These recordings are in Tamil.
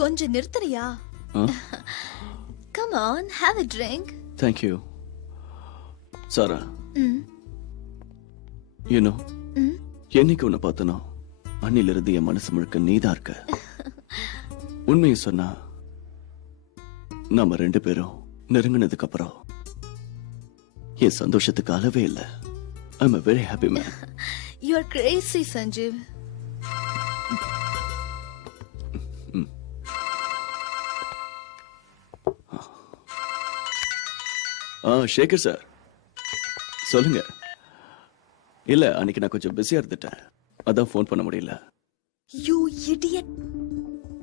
கொஞ்சம் நிறுத்துறியா? Come on, have a drink. Thank you. Sara. You know, என்னைக்கு உன்னை பார்த்தனோ அன்னிலிருந்து என் மனசு முழுக்க நீதான் இருக்க. உண்மையை சொன்னா நாம 2 பேரும் நெருங்கினதுக்கு அப்புறம் என் சந்தோஷத்துக்கு அளவே இல்ல. I'm a very happy man. You are crazy, Sanjeev. Shekar sir சொல்லுங்க. இல்ல அன்னைக்கு நான் கொஞ்சம் பிஸியா இருந்துட்டேன், அதான் ஃபோன் பண்ண முடியல. You idiot.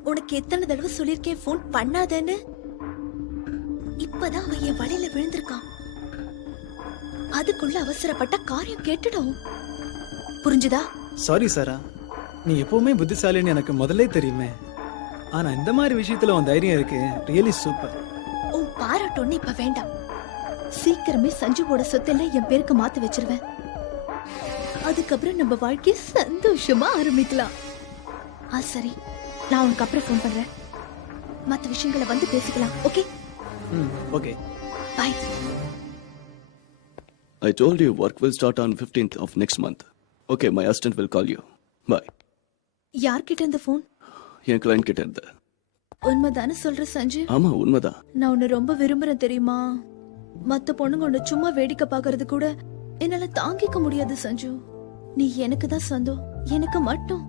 உனக்கு எத்தனை தடவை சொல்லிருக்கேன் ஃபோன் பண்ணாதேன்னு. இப்பதான் அவன் என் வலையில விழுந்திருக்கான். அதுக்குள்ள அவசரப்பட்ட காரியம் கேட்டுடும். புரிஞ்சுதா? சாரி சாரா, நீ எப்பவுமே புத்திசாலின்னு எனக்கு முதல்ல தெரியுமே. ஆனா இந்த மாதிரி விஷயத்துல உன் தைரியம் இருக்கு. Really super. உன் பாராட்டொன்னு இப்ப வேண்டாம். சீக்கிரமே சஞ்சுவோட சொத்தெல்லாம் என் பேருக்கு மாத்தி வச்சிருவேன். அதுக்கப்புறம் நம்ம வாழ்க்கைய சந்தோஷமா ஆரம்பிக்கலாம். சரி, நான் உனக்கு அப்புறம் ஃபோன் பண்றேன். மத்த விஷயங்களை வந்து பேசிக்கலாம். Okay? Okay. Bye. I told you work will start on 15th of next month. Okay, my assistant will call you. Bye. யார்கிட்ட இந்த ஃபோன்? என் கிளையண்ட் கிட்ட இருந்து. உண்மைதானே சொல்ற சஞ்சு? ஆமா உண்மைதான். நான் உன்னை ரொம்ப விரும்புறேன் தெரியுமா? மத்த பொண்ணுங்க உன்னை சும்மா வேடிக்கை பாக்குறது கூட என்னால தாங்கிக்க முடியாது சஞ்சு. நீ எனக்கு தான் சொந்தம், எனக்கு மட்டும்.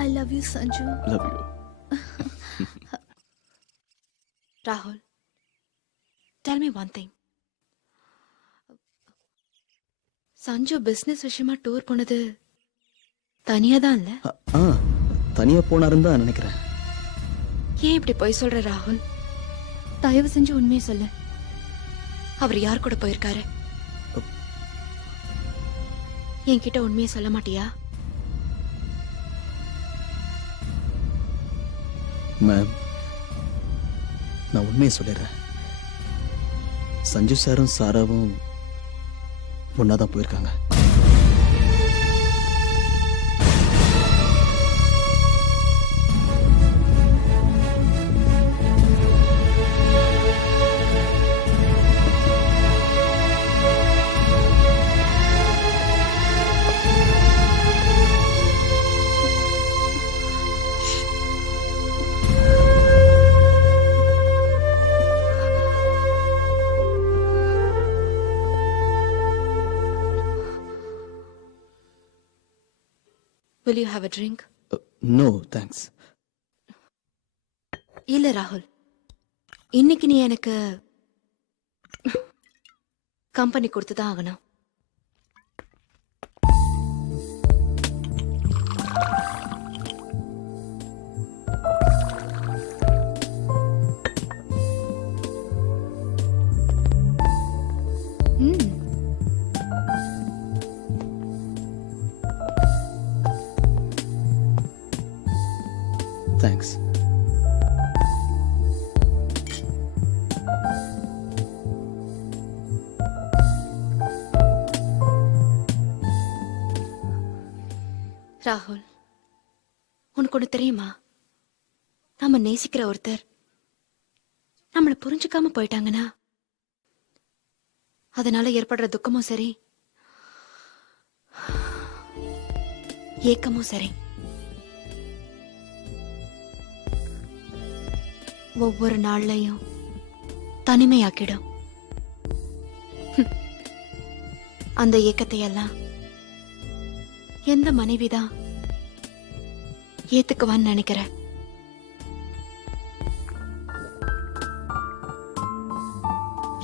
I love you, Sanju. Love you. Rahul, tell me one thing. Sanju business விஷயமா டூர் போனது தனியா தான் இல்ல? தனியா போனாருன்னு தான் நினைக்கிறேன். ஏன் இப்படி போய் சொல்ற ராகுல்? தயவு செஞ்சு உண்மையை சொல்லு. அவர் யார் கூட போயிருக்காரு? என்கிட்ட உண்மையை சொல்ல மாட்டியா? மேம், நான் உண்மையை சொல்லிடுறேன். சஞ்சு சாரும் சாராவும் ஒன்னாதான் போயிருக்காங்க. Will you have a drink? No, thanks. இல்ல ராகுல், இன்னைக்கு நீ எனக்கு கம்பெனி கொடுத்துதான் ஆகணும். Thanks. ராகுல், உனக்கு ஒண்ணு தெரியுமா? நாம நேசிக்கிற ஒருத்தர் நம்மள புரிஞ்சுக்காம போயிட்டாங்கன்னா அதனால ஏற்படுற துக்கமும் சரி, ஏக்கமும் சரி, ஒவ்வொரு நாள்லயும் தனிமையாக்கிடும். அந்த ஏக்கத்தை எல்லாம் எந்த மனைவிதான் ஏத்துக்குவான்னு நினைக்கிற?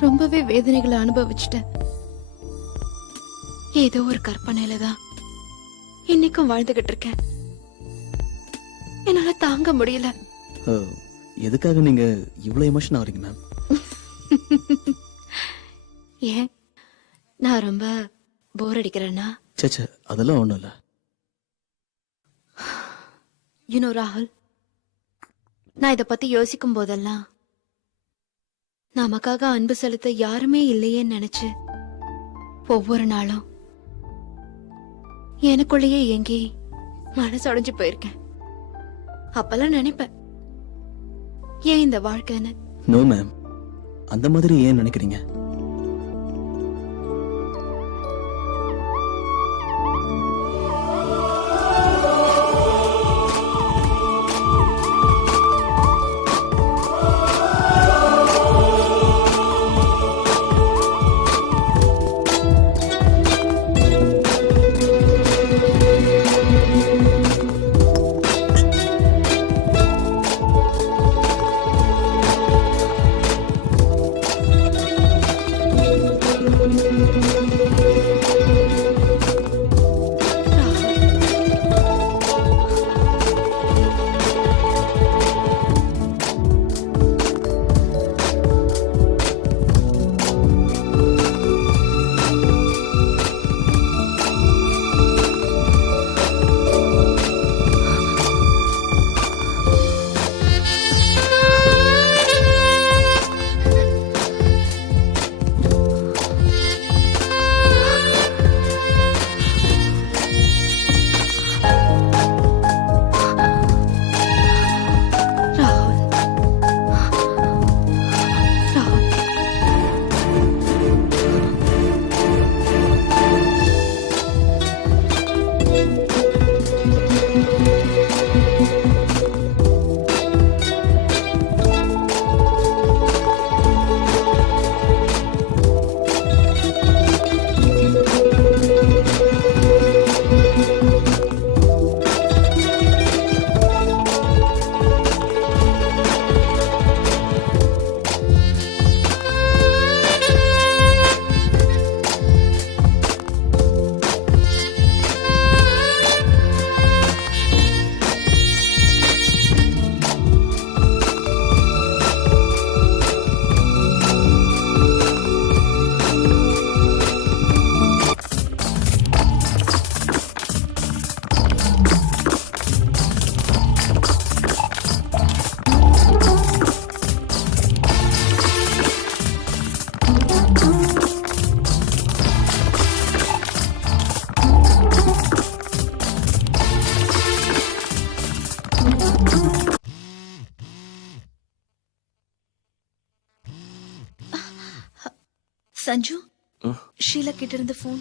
ரொம்பவே வேதனைகளை அனுபவிச்சுட்டேன். ஏதோ ஒரு கற்பனையில தான் இன்னைக்கும் வாழ்ந்துகிட்டு இருக்கேன். என்னால தாங்க முடியல. எதுக்காக நீங்க இவ்வளவு எமோஷன் ஆறீங்க மேம்? ஏன் நான் ரொம்ப போர் அடிக்கிறேன்னா? சேச்சே, அதெல்லாம் ஒண்ணும் இல்ல. யூனோ ராகுல், நான் இத பத்தி யோசிக்கும் போதெல்லாம் நமக்காக அன்பு செலுத்த யாருமே இல்லையேன்னு நினைச்சு ஒவ்வொரு நாளும் எனக்குள்ளேயே ஏங்கி மனசு உடைஞ்சு போயிருக்கேன். அப்பெல்லாம் நினைப்பேன், ஏன் இந்த வாழ்க்கைன்னு. நோ மேம், அந்த மாதிரி ஏன் நினைக்கிறீங்க? ராகுல், ராகுல், சஞ்சு, ஆ? ஷீலா கிட்ட இருந்து போன்.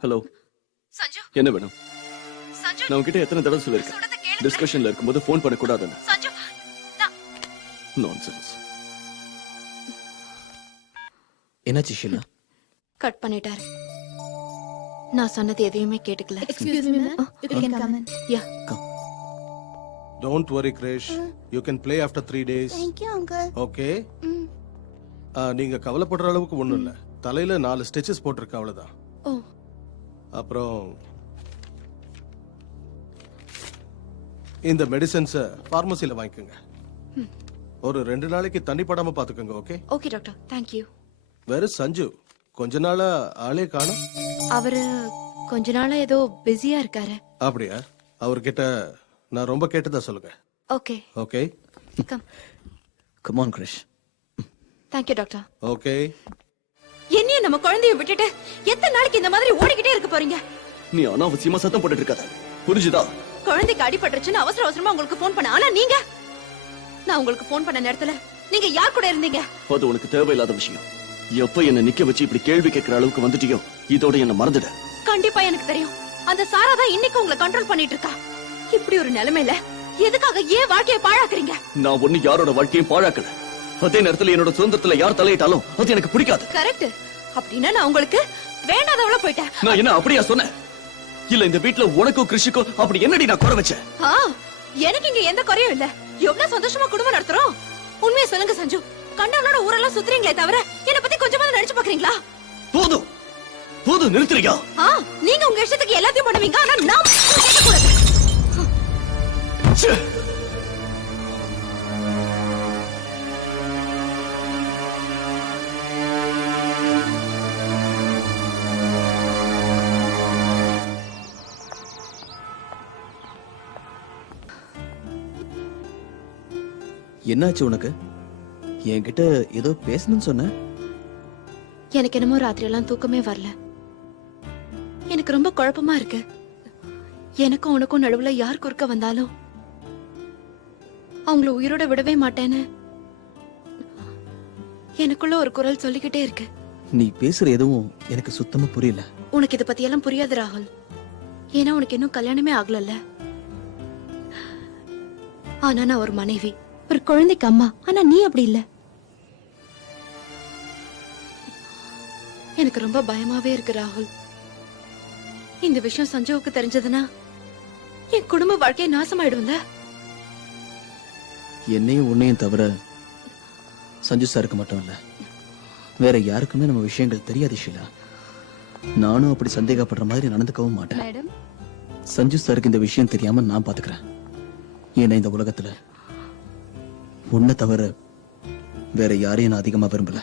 ஹலோ, சஞ்சு, என்ன வேணும்? சஞ்சு, நான் உன்கிட்ட எத்தனை தடவை சொல்லிருக்கேன் சொல்றத கேளு. டிஸ்கஷன்ல இருக்கும்போது ஃபோன் பண்ணக்கூடாதுன்னு. சஞ்சு, நான்சென்ஸ். என்னாச்சு ஷீலா? கட் பண்ணிட்டாரு. நான் சொன்னது எதையுமே கேட்டுக்கல. Excuse me ma'am, you can come in. Yeah, Don't worry, Krish. You can play after 3 days. Thank you uncle. Okay? நீங்க கவலைப்படுற அளவுக்கு ஒண்ணும் இல்ல. தலையில 4 ஸ்டிச்சஸ் போட்டிருக்க அவ்வளவுதான். ஓ, அப்புறம் இந்த மெடிசன்ஸ பார்மசில வாங்கிக்கோங்க. ஒரு 2 நாளைக்கு தண்ணி படாம பாத்துக்கோங்க. Okay? Okay doctor, thank you. வேற சஞ்சு கொஞ்ச நாளா ஆளே காணோம். அவரு கொஞ்ச நாளா ஏதோ பிஸியா இருக்காரு. அப்படியா? அவர்கிட்ட நான் ரொம்ப கேட்டதா சொல்லுங்க. Okay, okay? Come. Come on Krish. Thank you doctor. Okay. என்னையும் நம்ம குழந்தைய விட்டுட்டு எத்தனை நாளைக்கு இந்த மாதிரி ஓடிக்கிட்டே இருக்க போறீங்க? நீ அனாவசியமா சத்தம் போட்டுட்டு இருக்காத, புரிஞ்சுதா? குழந்தைக்கு அடிபட்டுருச்சுன்னு அவசர அவசரமா உங்களுக்கு ஃபோன் பண்ண. ஆனா நீங்க, நான் உங்களுக்கு ஃபோன் பண்ண நேரத்துல நீங்க யார் கூட இருந்தீங்க? அது உனக்கு தேவையில்லாத விஷயம். எப்ப என்ன நிக்க வச்சு இப்படி கேள்வி கேட்கிற அளவுக்கு வந்துட்டியோ, இதோட என்ன மறந்துட. கண்டிப்பா எனக்கு தெரியும். அந்த சாரா தான் இன்னைக்கு உங்களை கண்ட்ரோல் பண்ணிட்டு இருக்கா. இப்படி ஒரு நிலைமையில எதுக்காக ஏன் வாழ்க்கையை பாழாக்குறீங்க? நான் ஒண்ணு யாரோட வாழ்க்கையும் பாழாக்கல. அதே நேரத்துல என்னோட சுதந்திரத்துல யார் தலையிட்டாலும் அது எனக்கு பிடிக்காது. கரெக்ட். அப்படின்னா நான் உங்களுக்கு வேண்டாதவள போயிட்டேன். நான் என்ன அப்படியா சொன்னேன்? இல்ல இந்த வீட்ல உனக்கும் கிருஷிக்கும் அப்படி என்னடி நான் குறை வச்சேன்? ஆ, எனக்கு இங்க எந்த குறையும் இல்ல. எவ்வளவு சந்தோஷமா குடும்பம் நடத்துறோம். உண்மையை சொல்லுங்க சஞ்சு, கண்டவனோட ஊரெல்லாம் சுத்துறீங்களே தவிர என்ன பத்தி கொஞ்சமாவது நினைச்சு பாக்குறீங்களா? போதும் போதும், நிறுத்துறியா? ஆ, நீங்க உங்க இஷ்டத்துக்கு எல்லாத்தையும் பண்ணுவீங்க. ஆனா நான் கேட்கக்கூடாது. ச்சே. என்னாச்சு உனக்கு? என்கிட்ட ஏதோ பேசணும்னு சொன்ன. எனக்கு என்னமோ ராத்திரி எல்லாம் தூக்கமே வரல. எனக்கு ரொம்ப குழப்பமா இருக்கு. எனக்கும் உனக்கும் நடுவுல யார் குறுக்க வந்தாலும் அவங்கள உயிரோட விடவே மாட்டேன்னு எனக்குள்ள ஒரு குரல் சொல்லிக்கிட்டே இருக்கு. நீ பேசுற எதுவும் எனக்கு சுத்தமா புரியல. உனக்கு இத பத்தி எல்லாம் புரியாது ராகுல். ஏன்னா உனக்கு இன்னும் கல்யாணமே ஆகலல்ல. ஆனா நான் ஒரு மனைவி, ஒரு குழந்தைக்கு அம்மா. ஆனா நீ அப்படி இல்ல. எனக்கு ரொம்ப பயமாவே இருக்கு ராகுல். இந்த விஷயம் சஞ்சுவுக்கு தெரிஞ்சதுன்னா என் குடும்ப வாழ்க்கையை நாசமாயிடும்ல. என்னையும் உன்னையும் தவிர சஞ்சு சாருக்கு மட்டும் இல்ல, வேற யாருக்குமே நம்ம விஷயங்கள் தெரியாது ஷீலா. நானும் அப்படி சந்தேகப்படுற மாதிரி நடந்துக்கவும் மாட்டேன். மேடம், சஞ்சு சாருக்கு இந்த விஷயம் தெரியாம நான் பாத்துக்கிறேன். ஏன்னா இந்த உலகத்துல உன்னை தவிர வேற யாரையும் நான் அதிகமா விரும்பல.